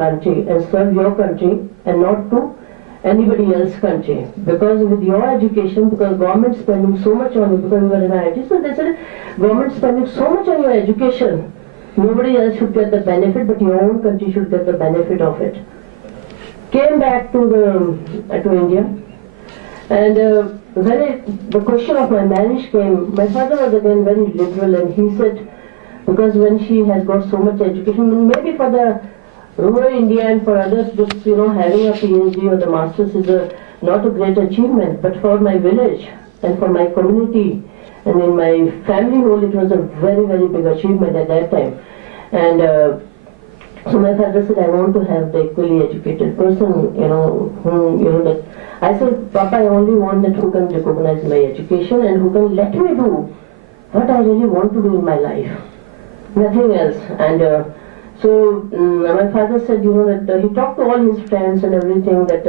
country and serve your country and not to anybody else's country. Because with your education, because government spending so much on you, because you are in IT, so they said government spending so much on your education, nobody else should get the benefit, but your own country should get the benefit of it. Came back to India, and when the question of my marriage came, my father was again very liberal, and he said, because when she has got so much education, maybe for the rural India and for others, just having a PhD or the masters is not a great achievement, but for my village and for my community and in my family role, it was a very, very big achievement at that time. And so my father said, I want to have the equally educated person, that I said, Papa, I only want that who can recognize my education and who can let me do what I really want to do in my life. Nothing else. And so my father said, that he talked to all his friends and everything that,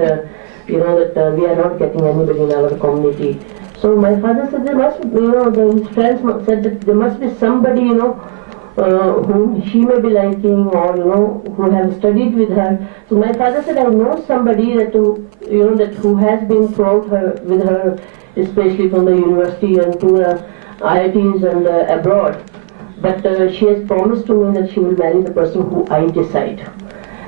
we are not getting anybody in our community. So my father said there must, his friends said that there must be somebody, whom she may be liking or, who have studied with her. So my father said, I know somebody that who has been throughout her, with her, especially from the university and to the IITs and abroad. But she has promised to me that she will marry the person who I decide.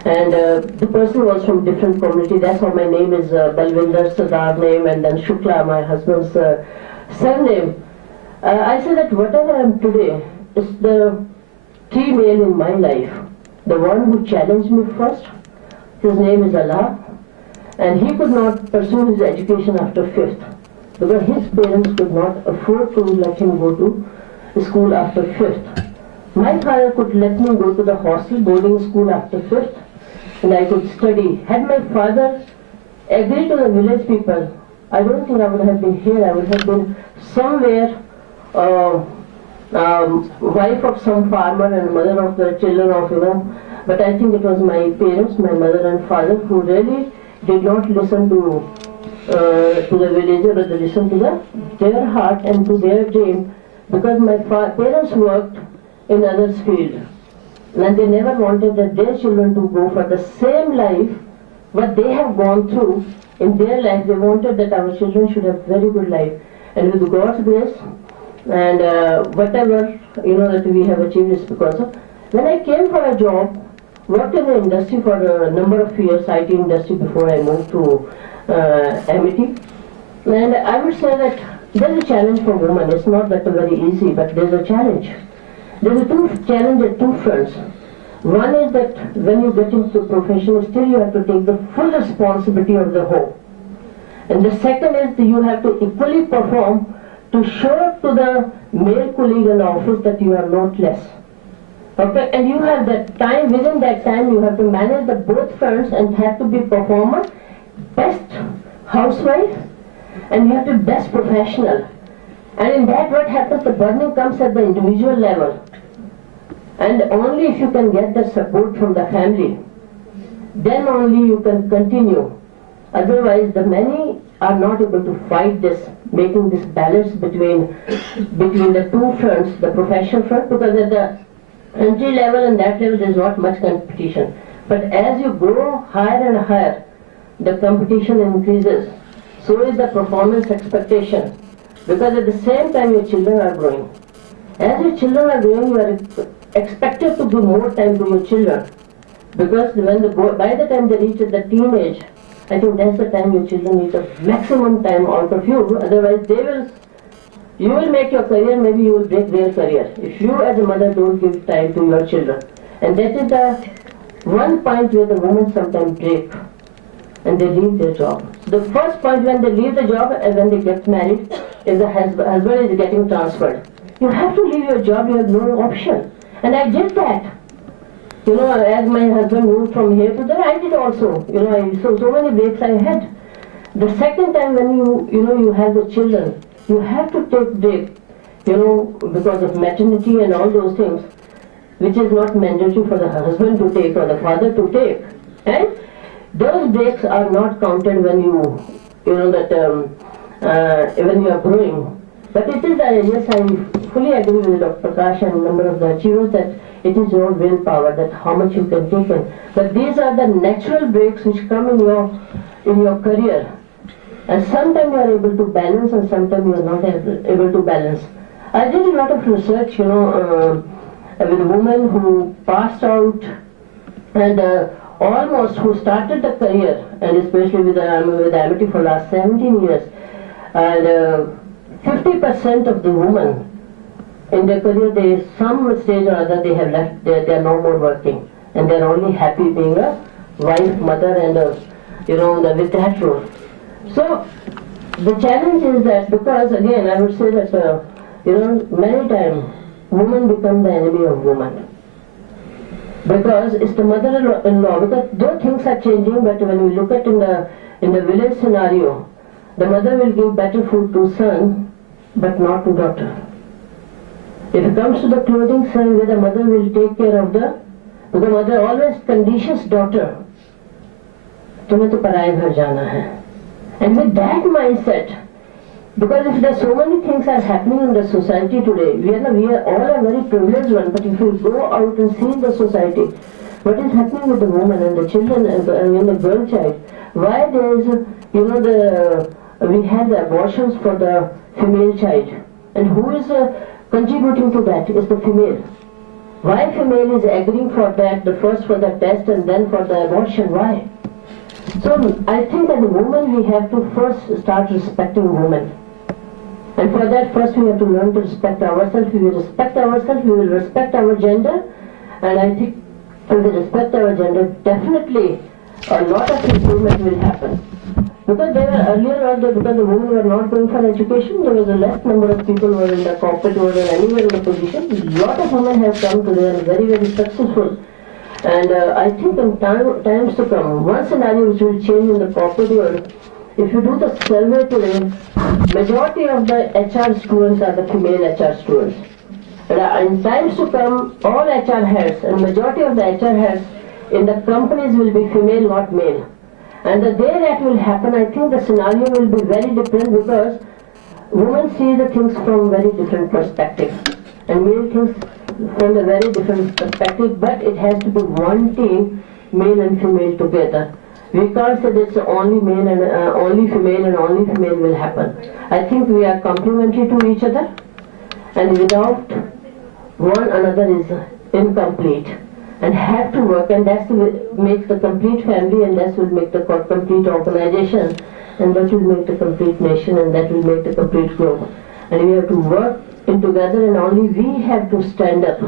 And the person was from different community. That's how my name is Balvinder, Sardar name, and then Shukla, my husband's surname. I say that whatever I am today is the key male in my life. The one who challenged me first, his name is Allah, and he could not pursue his education after 5th because his parents could not afford to let him go to school after 5th. My father could let me go to the hostel boarding school after 5th and I could study. Had my father agreed to the village people, I don't think I would have been here. I would have been somewhere, wife of some farmer and mother of the children of, but I think it was my parents, my mother and father, who really did not listen to the villager, but they listened to their heart and to their dream. Because my parents worked in others' field, and they never wanted that their children to go for the same life what they have gone through in their life. They wanted that our children should have very good life. And with God's grace and whatever that we have achieved is because of. When I came for a job, worked in the industry for a number of years, IT industry, before I moved to Amity, and I would say that there's a challenge for women. It's not that very easy, but there's a challenge. There's a challenge at two fronts. One is that when you get into the profession, still you have to take the full responsibility of the home. And the second is that you have to equally perform to show up to the male colleague in the office that you are not less. Okay, and you have that time, within that time you have to manage the both fronts and have to be performer, best housewife, and you have to be best professional. And in that what happens, the burden comes at the individual level. And only if you can get the support from the family, then only you can continue. Otherwise the many are not able to fight this, making this balance between the two fronts, the professional front, because at the entry level and that level there is not much competition. But as you grow higher and higher, the competition increases. So is the performance expectation, because at the same time your children are growing. As your children are growing, you are expected to give more time to your children, because by the time they reach the teenage, I think that's the time your children need the maximum time out of you. Otherwise you will make your career, maybe you will break their career if you as a mother don't give time to your children. And that is the one point where the women sometimes break and they leave their job. The first point when they leave the job and when they get married is the husband is getting transferred. You have to leave your job, you have no option. And I did that. As my husband moved from here to there, I did also. So many breaks I had. The second time when you have the children, you have to take break, because of maternity and all those things, which is not mandatory for the husband to take or the father to take. And those breaks are not counted when when you are growing. But it is, yes, I fully agree with Dr. Prakash and a number of the achievers that It is your willpower that how much you can take in. But these are the natural breaks which come in your career. And sometimes you are able to balance and sometimes you are not able to balance. I did a lot of research, with women who passed out and almost who started the career, and especially with Amity for last 17 years. And 50% of the women in their career, some stage or other, they have left, they are no more working. And they are only happy being a wife, mother, and with that role. So the challenge is that, because again I would say that many times women become the enemy of woman, because it's the mother-in-law. Because though things are changing, but when we look at in the village scenario, the mother will give better food to son, but not to daughter. If it comes to the clothing side, where the mother will take care of because mother always conditions daughter, तुम्हें तो पराये घर जाना है. And with that mindset, because if there so many things are happening in the society today, we are all a very privileged one, but if you go out and see in the society, what is happening with the woman and the children and the girl child, why there is, we have the abortions for the female child, and who is contributing to that is the female. Why female is agreeing for that, the first for the test and then for the abortion, why? So I think that the woman, we have to first start respecting women. And for that, first we have to learn to respect ourselves. We will respect ourselves, we will respect our gender. And I think if we respect our gender, definitely a lot of improvement will happen. Because there were earlier, because the women were not going for education, there was a less number of people who were in the corporate world or anywhere in the position. A lot of women have come today and very, very successful. And I think in times to come, one scenario which will change in the corporate world, if you do the survey today, majority of the HR students are the female HR students. And in times to come, all HR heads and majority of the HR heads in the companies will be female, not male. And the day that will happen, I think the scenario will be very different, because women see the things from very different perspectives and male things from a very different perspective, but it has to be one team, male and female together. We can't say that it's only male and only female will happen. I think we are complementary to each other, and without one another is incomplete, and have to work, and that makes the complete family, and that will make the complete organization, and that will make the complete nation, and that will make the complete globe. And we have to work in together, and only we have to stand up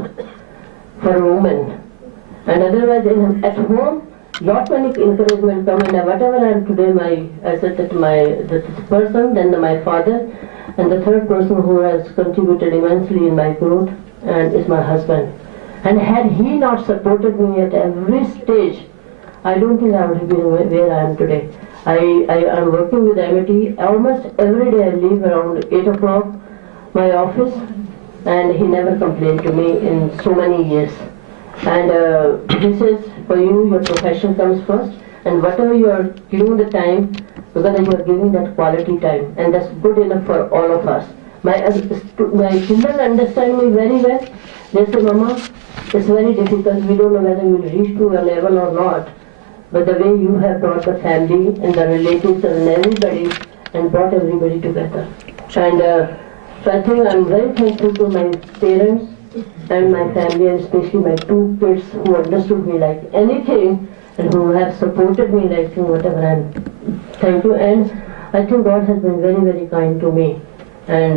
for women. And otherwise, at home, lot many encouragement come, and whatever I am today, I said that this person, then my father, and the third person who has contributed immensely in my growth, and is my husband. And had he not supported me at every stage, I don't think I would have been where I am today. I am working with MIT. Almost every day I leave around 8 o'clock my office, and he never complained to me in so many years. And he says, for you, your profession comes first, and whatever you are giving the time, because you are giving that quality time, and that's good enough for all of us. My children understand me very well. They say, Mama, it's very difficult. We don't know whether we will reach to a level or not. But the way you have brought the family and the relatives and everybody, and brought everybody together. And so I think I'm very thankful to my parents and my family, and especially my two kids who understood me like anything, and who have supported me like whatever. And thank you. And I think God has been very, very kind to me. And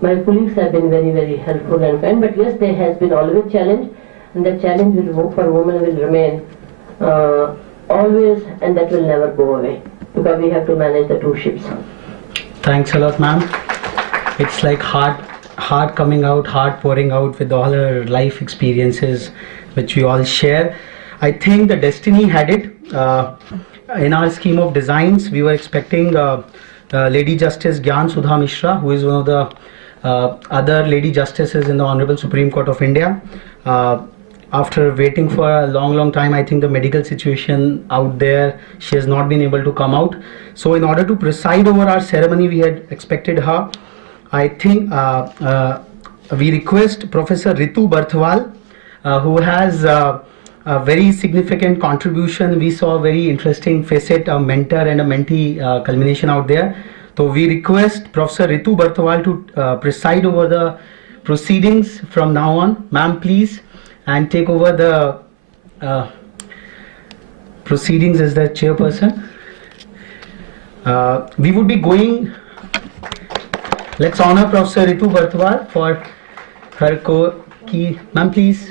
my colleagues have been very, very helpful and kind. But yes, there has been always challenge, and the challenge for women will remain always, and that will never go away, because we have to manage the two ships. Thanks a lot, ma'am. It's like heart coming out, heart pouring out with all her life experiences which we all share. I think the destiny had it. In our scheme of designs, we were expecting Lady Justice Gyan Sudha Mishra, who is one of the other Lady Justices in the Honorable Supreme Court of India. After waiting for a long time, I think the medical situation out there, she has not been able to come out. So in order to preside over our ceremony, we had expected her. I think we request Professor Ritu Barthwal who has a very significant contribution. We saw a very interesting facet, a mentor and a mentee culmination out there. So we request Professor Ritu Bartwal to preside over the proceedings from now on. Ma'am, please, and take over the proceedings as the chairperson. We would be going. Let's honor Professor Ritu Bartwal for her key. Ma'am, please.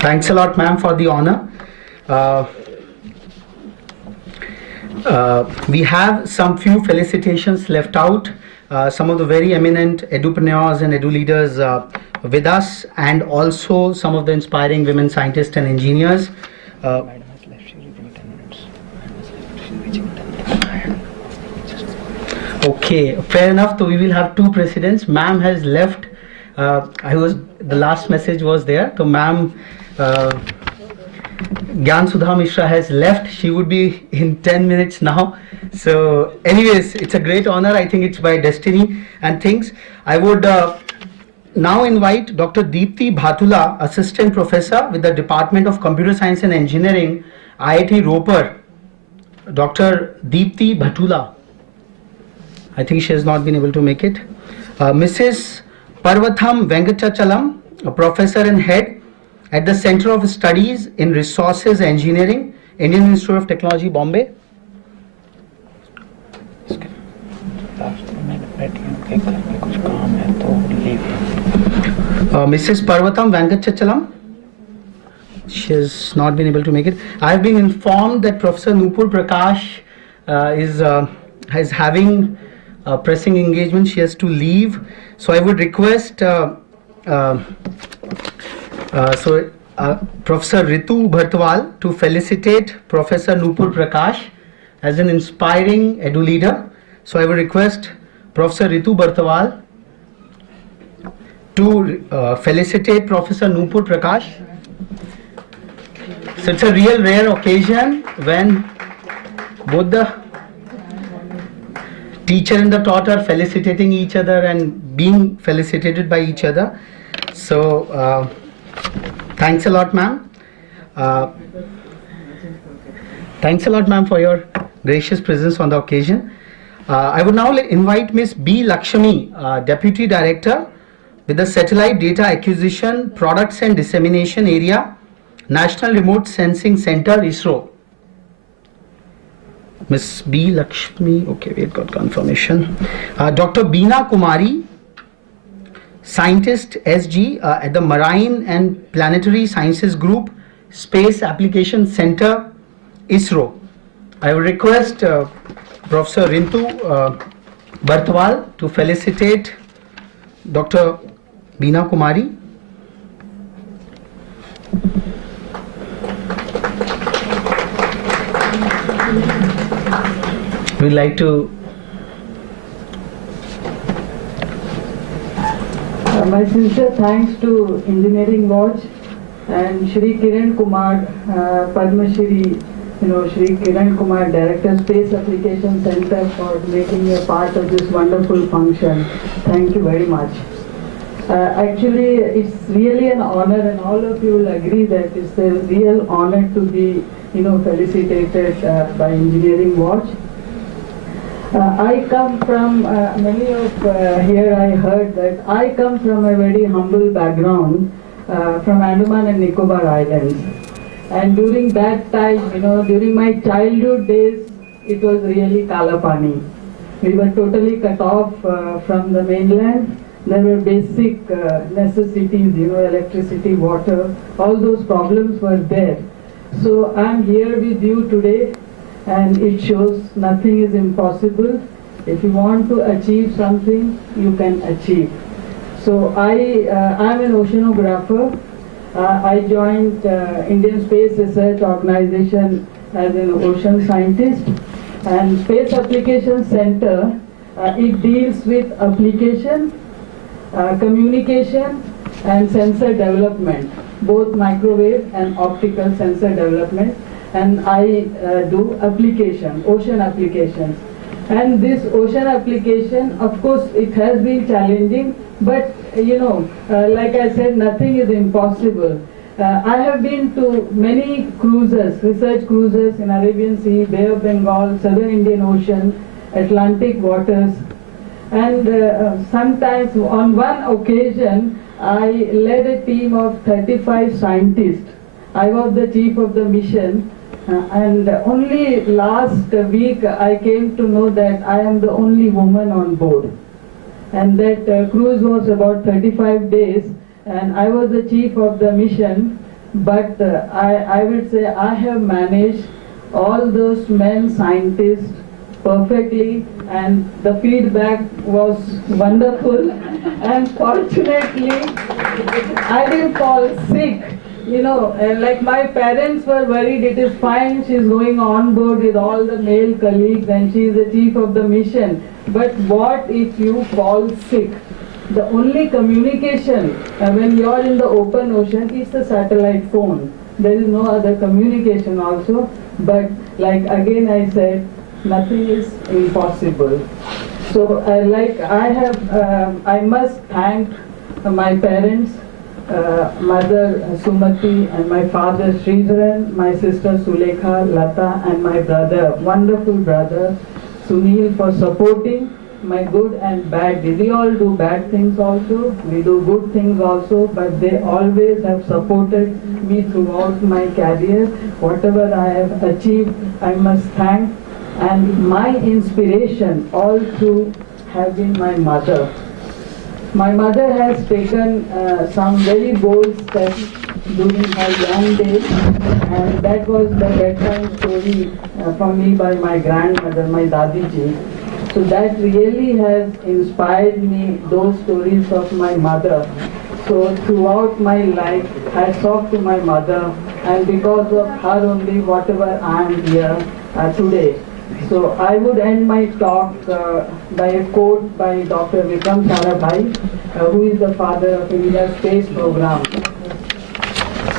Thanks a lot, ma'am, for the honor. We have some few felicitations left out. Some of the very eminent edupreneurs and edu leaders with us, and also some of the inspiring women scientists and engineers. Okay, fair enough. So we will have two presidents. Ma'am has left. The last message was there. So ma'am, Gyan Sudha Mishra has left. She would be in 10 minutes now. So anyways, it's a great honor. I think it's by destiny and things. I would now invite Dr. Deepthi Bhatula, Assistant Professor with the Department of Computer Science and Engineering, IIT Ropar. Dr. Deepthi Bhatula. I think she has not been able to make it. Mrs. Parvatham Venkatachalam, a professor and head at the Center of Studies in Resources Engineering, Indian Institute of Technology, Bombay. Mrs. Parvatham Venkatachalam, she has not been able to make it. I have been informed that Professor Nupur Prakash is having a pressing engagement. She has to leave. So I would request Professor Ritu Bhartwal to felicitate Professor Nupur Prakash as an inspiring edu leader. So I would request Professor Ritu Bhartwal to felicitate Professor Nupur Prakash. So it's a real rare occasion when both the teacher and the taught are felicitating each other and being felicitated by each other. So thanks a lot, ma'am. Thanks a lot, ma'am, for your gracious presence on the occasion. I would now invite Ms. B. Lakshmi, Deputy Director with the Satellite Data Acquisition, Products and Dissemination Area, National Remote Sensing Center, ISRO. Ms. B. Lakshmi, okay, we got confirmation. Dr. Beena Kumari, Scientist SG at the Marine and Planetary Sciences Group, Space Application Center, ISRO. I will request Professor Ritu Bartwal to felicitate Dr. Beena Kumari. We'd like to my sincere thanks to Engineering Watch and Shri Kiran Kumar, Padma Shri, Shri Kiran Kumar, Director, Space Application Center, for making me a part of this wonderful function. Thank you very much. Actually, it's really an honor, and all of you will agree that it's a real honor to be, felicitated by Engineering Watch. I come from, many of here I heard that I come from a very humble background from Andaman and Nicobar Islands. And during that time, during my childhood days, it was really Kalapani. We were totally cut off from the mainland. There were basic necessities, electricity, water, all those problems were there. So I'm here with you today, and it shows nothing is impossible. If you want to achieve something, you can achieve. So I'm an oceanographer. I joined Indian Space Research Organization as an ocean scientist, and Space Application Center, it deals with application, communication and sensor development, both microwave and optical sensor development, and I do application, ocean applications. And this ocean application, of course, it has been challenging, but like I said, nothing is impossible. I have been to many cruises, research cruises in Arabian Sea, Bay of Bengal, Southern Indian Ocean, Atlantic waters, and sometimes on one occasion I led a team of 35 scientists. I was the chief of the mission, and only last week I came to know that I am the only woman on board. And that cruise was about 35 days, and I was the chief of the mission, but I would say I have managed all those men scientists perfectly, and the feedback was wonderful. And fortunately, I didn't fall sick. Like my parents were worried, it is fine, she's going on board with all the male colleagues and she is the chief of the mission. But what if you fall sick? The only communication when you are in the open ocean is the satellite phone. There is no other communication also. But like again I said, nothing is impossible. So I must thank my parents, mother Sumati and my father Sridharan, my sister Sulekha, Lata and my brother, wonderful brother Sunil, for supporting my good and bad deeds. We all do bad things also, we do good things also, but they always have supported me throughout my career. Whatever I have achieved, I must thank. And my inspiration all through have been my mother. My mother has taken some very bold steps during her young days, and that was the bedtime story for me by my grandmother, my Dadiji. So that really has inspired me, those stories of my mother. So throughout my life, hats off to my mother, and because of her only, whatever I am here today. So I would end my talk by a quote by Dr. Vikram Sarabhai, who is the father of India's space program.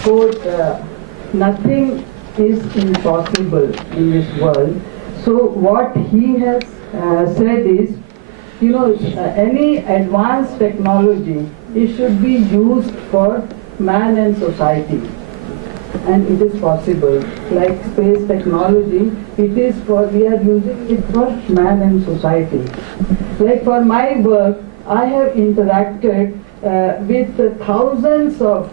Quote, nothing is impossible in this world. So what he has said is, any advanced technology, it should be used for man and society. And it is possible. Like space technology, we are using it for man and society. Like for my work, I have interacted with thousands of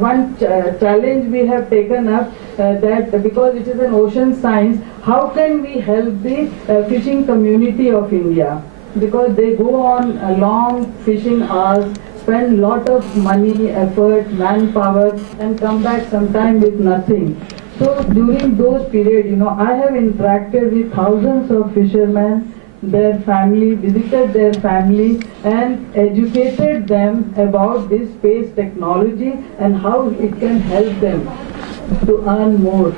one challenge we have taken up, that because it is an ocean science, how can we help the fishing community of India? Because they go on long fishing hours, spend lot of money, effort, manpower, and come back sometime with nothing. So during those periods, I have interacted with thousands of fishermen, their family, visited their family, and educated them about this space technology and how it can help them to earn more.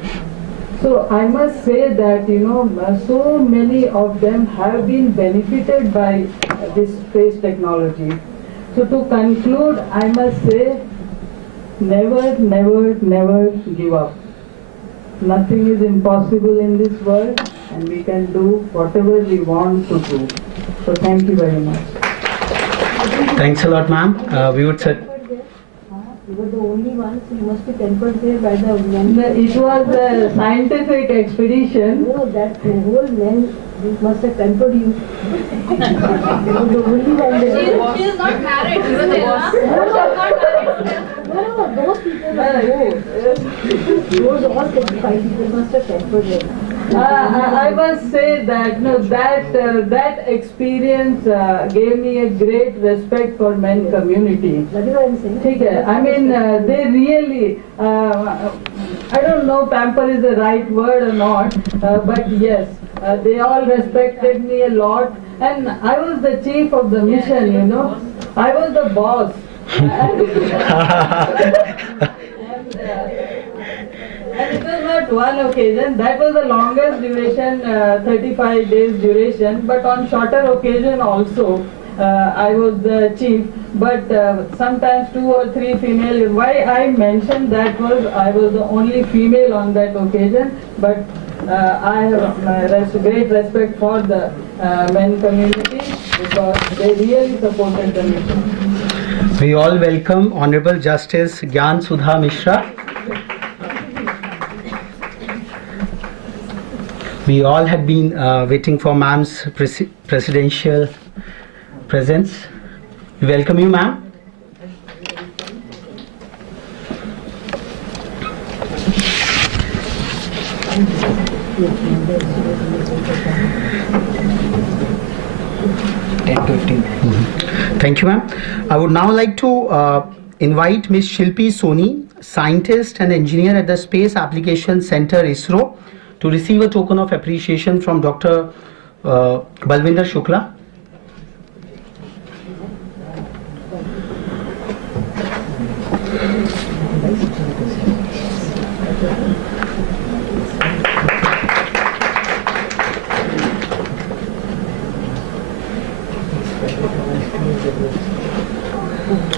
So I must say that, so many of them have been benefited by this space technology. So to conclude, I must say, never, never, never give up. Nothing is impossible in this world, and we can do whatever we want to do. So thank you very much. Thanks a lot, ma'am. We would say. You were the only one, so you must be tempered there by the men. It was a scientific expedition. No, that whole men must have tempered you. You were the only one there. She is not married. You were there, huh? No, those people are those all 35 people must have tempered them. I must say that that experience gave me a great respect for men community. That is what I'm saying. I mean, they really, I don't know pamper is the right word or not, but yes, they all respected me a lot, and I was the chief of the mission, I was the boss. And it was not one occasion, that was the longest duration, 35 days duration, but on shorter occasion also, I was the chief, but sometimes 2 or 3 female. Why I mentioned that was I was the only female on that occasion, but I have great respect for the men community because they really supported the mission. We all welcome Honorable Justice Gyan Sudha Mishra. We all had been waiting for ma'am's presidential presence. We welcome you, ma'am. Thank you, ma'am. I would now like to invite Ms. Shilpi Soni, scientist and engineer at the Space Application Center ISRO, to receive a token of appreciation from Dr. Balvinder Shukla.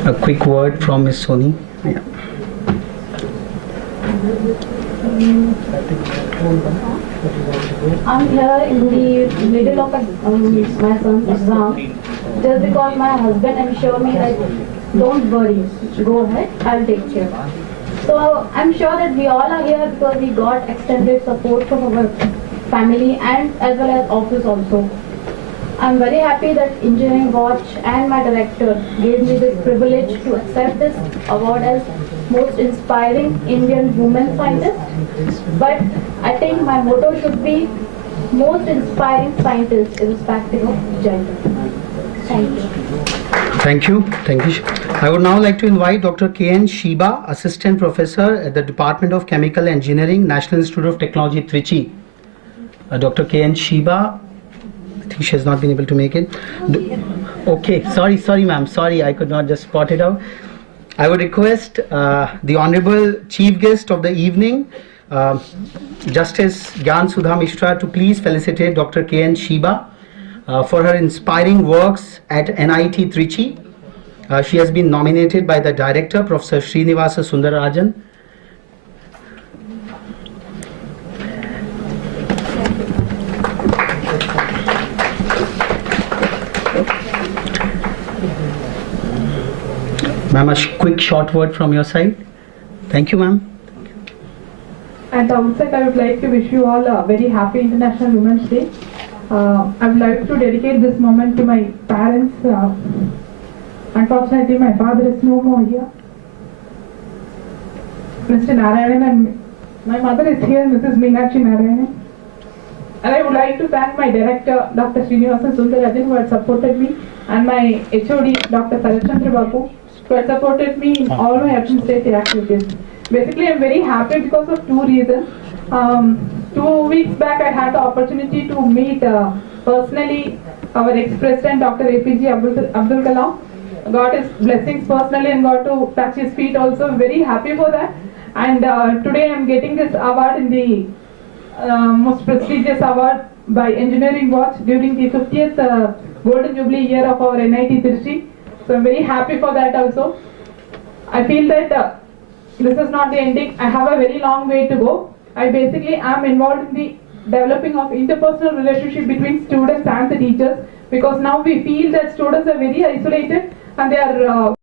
A quick word from Ms. Soni. Yeah. I'm here in the middle of my son's exam. Just because my husband ensured me that don't worry, go ahead, I'll take care. So I'm sure that we all are here because we got extended support from our family and as well as office also. I'm very happy that Engineering Watch and my director gave me this privilege to accept this award as most inspiring Indian woman scientist. But I think my motto should be most inspiring scientist irrespective of gender. Thank you. Thank you. Thank you. I would now like to invite Dr. K.N. Shiba, Assistant Professor at the Department of Chemical Engineering, National Institute of Technology, Trichy. Dr. K.N. Shiba, I think she has not been able to make it. Okay, sorry ma'am, sorry, I could not just spot it out. I would request the Honorable Chief Guest of the evening, Justice Gyan Sudha Mishra, to please felicitate Dr. K.N. Shiba for her inspiring works at NIT Trichy. She has been nominated by the Director, Professor Srinivasa Sundarajan. Ma'am, a quick short word from your side. Thank you, ma'am. At the outset, I would like to wish you all a very happy International Women's Day. I would like to dedicate this moment to my parents. Unfortunately, my father is no more here. Mr. Narayanan, and my mother is here, Mrs. Meenakshi Narayanan. And I would like to thank my director, Dr. Srinivasa Sundarajan, who had supported me, and my HOD, Dr. Sarachandra Babu, who had supported me in all my administrative activities. Basically, I'm very happy because of 2 reasons. 2 weeks back, I had the opportunity to meet personally our ex-president, Dr. APJ Abdul Kalam. Got his blessings personally and got to touch his feet also. I'm very happy for that. And today I'm getting this award in the most prestigious award by Engineering Watch during the 50th Golden Jubilee year of our NIT Trichy. So I'm very happy for that also. I feel that this is not the ending. I have a very long way to go. I basically am involved in the developing of interpersonal relationship between students and the teachers, because now we feel that students are very isolated and they are